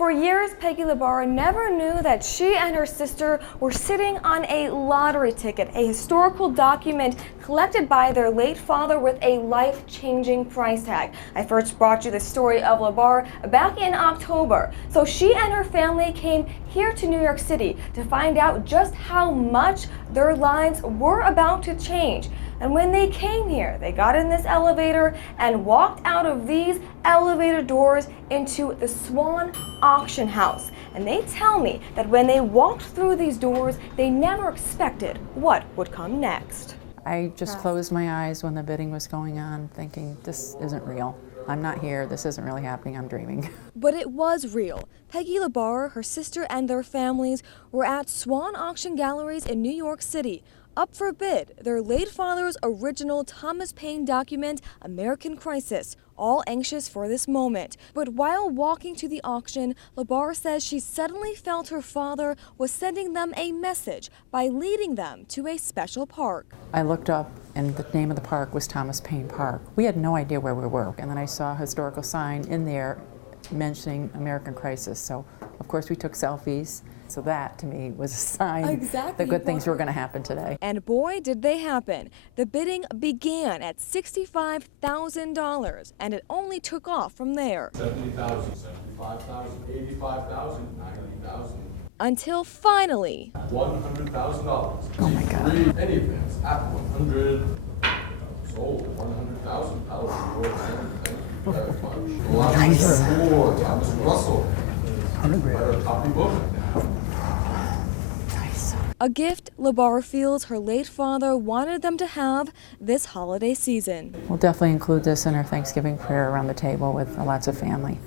For years, Peggy Labarra never knew that she and her sister were sitting on a lottery ticket, a historical document collected by their late father with a life-changing price tag. I first brought you the story of Labarra back in October. So she and her family came here to New York City to find out just how much their lives were about to change. And when they came here, they got in this elevator and walked out of these elevator doors into the Swan Auction House. And they tell me that when they walked through these doors, they never expected what would come next. I just closed my eyes when the bidding was going on, thinking, this isn't real. I'm not here. This isn't really happening. I'm dreaming. But it was real. Peggy Labarra, her sister, and their families were at Swan Auction Galleries in New York City. Up for bid, their late father's original Thomas Paine document, American Crisis, all anxious for this moment. But while walking to the auction, Labarra says she suddenly felt her father was sending them a message by leading them to a special park. I looked up and the name of the park was Thomas Paine Park. We had no idea where we were. And then I saw a historical sign in there mentioning American Crisis. So of course we took selfies. So that, to me, was a sign that good things were going to happen today. And boy, did they happen. The bidding began at $65,000, and it only took off from there. 70,000, 75,000, 85,000, 90,000. Until finally, $100,000. Oh my God. Any advance at 100. Sold $100,000. Thank you very much. Nice. For Thomas Russell. 100 grand. Copy book. a gift Labarra feels her late father wanted them to have this holiday season. We'll definitely include this in our Thanksgiving prayer around the table with lots of family.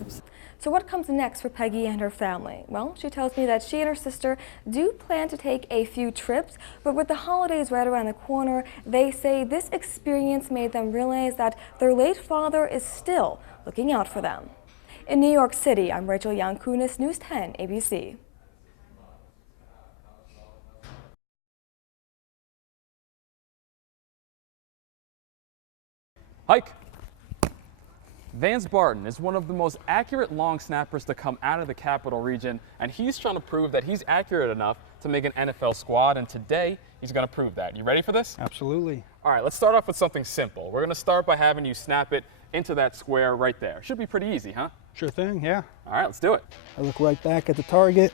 So what comes next for Peggy and her family? Well, she tells me that she and her sister do plan to take a few trips, but with the holidays right around the corner, they say this experience made them realize that their late father is still looking out for them. In New York City, I'm Rachel Yankunis, News 10 ABC. Hike. Vance Barton is one of the most accurate long snappers to come out of the Capital Region, and he's trying to prove that he's accurate enough to make an NFL squad, and today he's going to prove that. You ready for this? Absolutely. All right, let's start off with something simple. We're going to start by having you snap it into that square right there. Should be pretty easy, huh? Sure thing, yeah. All right, let's do it. I look right back at the target,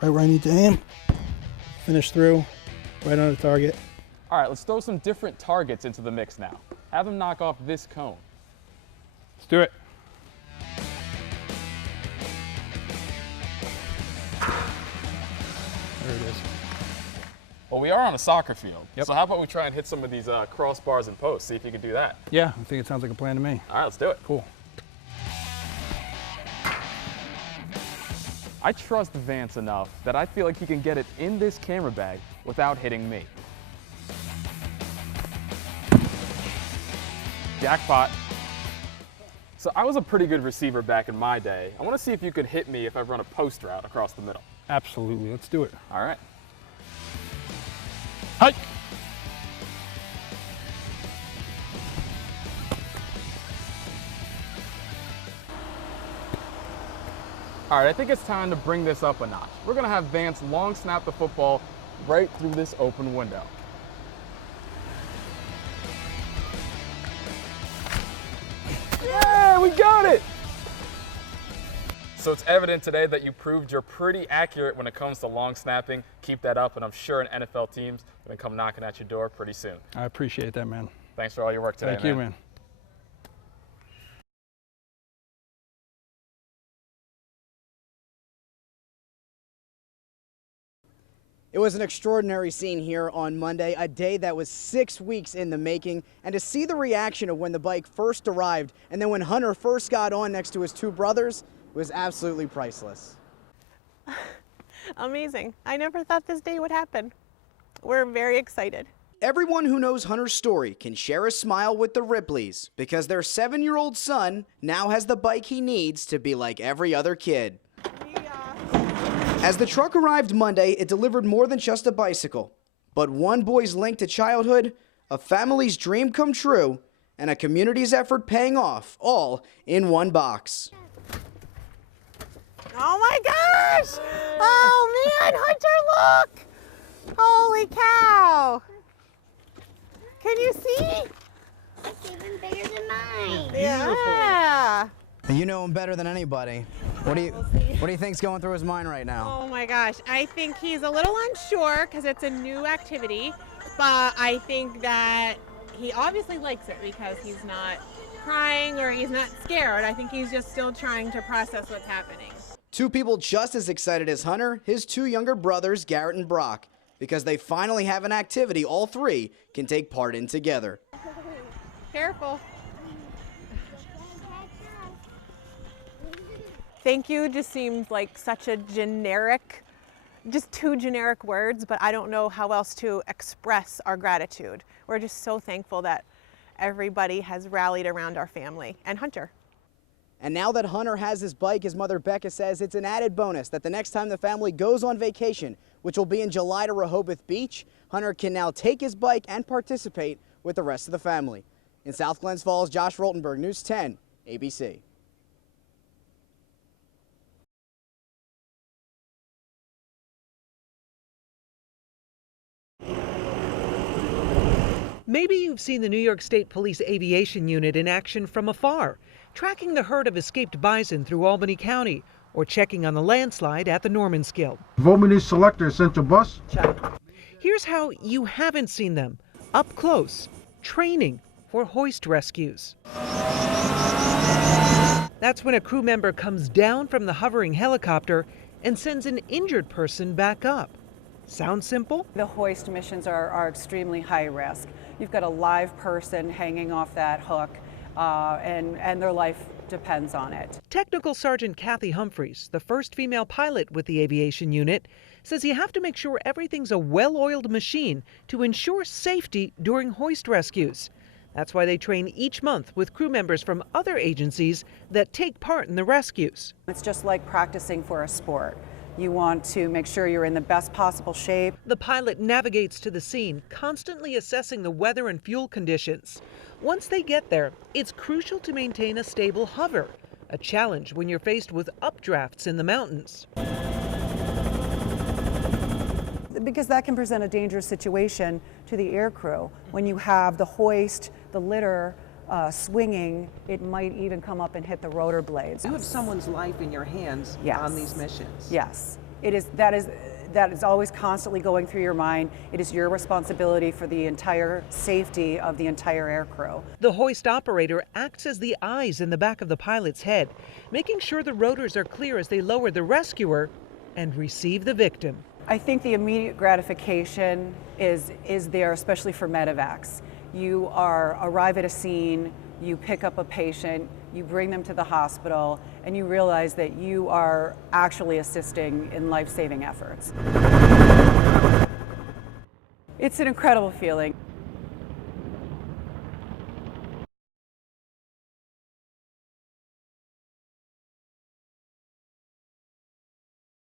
right where I need to aim, finish through, right on the target. All right, let's throw some different targets into the mix now. Have them knock off this cone. Let's do it. There it is. Well, we are on a soccer field, Yep. so how about we try and hit some of these crossbars and posts, see if you can do that. Yeah, I think it sounds like a plan to me. All right, let's do it. Cool. I trust Vance enough that I feel like he can get it in this camera bag without hitting me. Jackpot. So I was a pretty good receiver back in my day. I want to see if you could hit me if I run a post route across the middle. Absolutely, let's do it. All right. Hike! All right, I think it's time to bring this up a notch. We're going to have Vance long snap the football right through this open window. Yeah, we got it! So it's evident today that you proved you're pretty accurate when it comes to long snapping. Keep that up, and I'm sure an NFL team's going to come knocking at your door pretty soon. I appreciate that, man. Thanks for all your work today, Thank you, man. It was an extraordinary scene here on Monday, a day that was 6 weeks in the making, and to see the reaction of when the bike first arrived and then when Hunter first got on next to his two brothers was absolutely priceless. Amazing. I never thought this day would happen. We're very excited. Everyone who knows Hunter's story can share a smile with the Ripleys because their 7-year-old son now has the bike he needs to be like every other kid. As the truck arrived Monday, it delivered more than just a bicycle, but one boy's link to childhood, a family's dream come true, and a community's effort paying off, all in one box. Oh my gosh! Oh man, Hunter, look! Holy cow! Can you see? It's even bigger than mine. Yeah. You know him better than anybody. What do you think's going through his mind right now? Oh my gosh, I think he's a little unsure because it's a new activity, but I think that he obviously likes it because he's not crying or he's not scared. I think he's just still trying to process what's happening. Two people just as excited as Hunter, his two younger brothers, Garrett and Brock, because they finally have an activity all three can take part in together. Careful. Thank you just seems like such a generic, just two generic words, but I don't know how else to express our gratitude. We're just so thankful that everybody has rallied around our family and Hunter. And now that Hunter has his bike, his mother Becca says it's an added bonus that the next time the family goes on vacation, which will be in July to Rehoboth Beach, Hunter can now take his bike and participate with the rest of the family. In South Glens Falls, Josh Rottenberg, News 10, ABC. Maybe you've seen the New York State Police Aviation Unit in action from afar, tracking the herd of escaped bison through Albany County, or checking on the landslide at the Normanskill. Vominee Selector Central Bus. Here's how you haven't seen them, up close, training for hoist rescues. That's when a crew member comes down from the hovering helicopter and sends an injured person back up. Sound simple? The hoist missions are extremely high risk. You've got a live person hanging off that hook, and their life depends on it. Technical Sergeant Kathy Humphreys, the first female pilot with the aviation unit, says you have to make sure everything's a well-oiled machine to ensure safety during hoist rescues. That's why they train each month with crew members from other agencies that take part in the rescues. It's just like practicing for a sport. You want to make sure you're in the best possible shape. The pilot navigates to the scene, constantly assessing the weather and fuel conditions. Once they get there, it's crucial to maintain a stable hover, a challenge when you're faced with updrafts in the mountains. Because that can present a dangerous situation to the air crew. When you have the hoist, the litter, swinging, it might even come up and hit the rotor blades. You have someone's life in your hands on these missions. Yes, that is always constantly going through your mind. It is your responsibility for the entire safety of the entire air crew. The hoist operator acts as the eyes in the back of the pilot's head, making sure the rotors are clear as they lower the rescuer and receive the victim. I think the immediate gratification is there, especially for medevacs. You arrive at a scene, you pick up a patient, you bring them to the hospital, and you realize that you are actually assisting in life-saving efforts. It's an incredible feeling.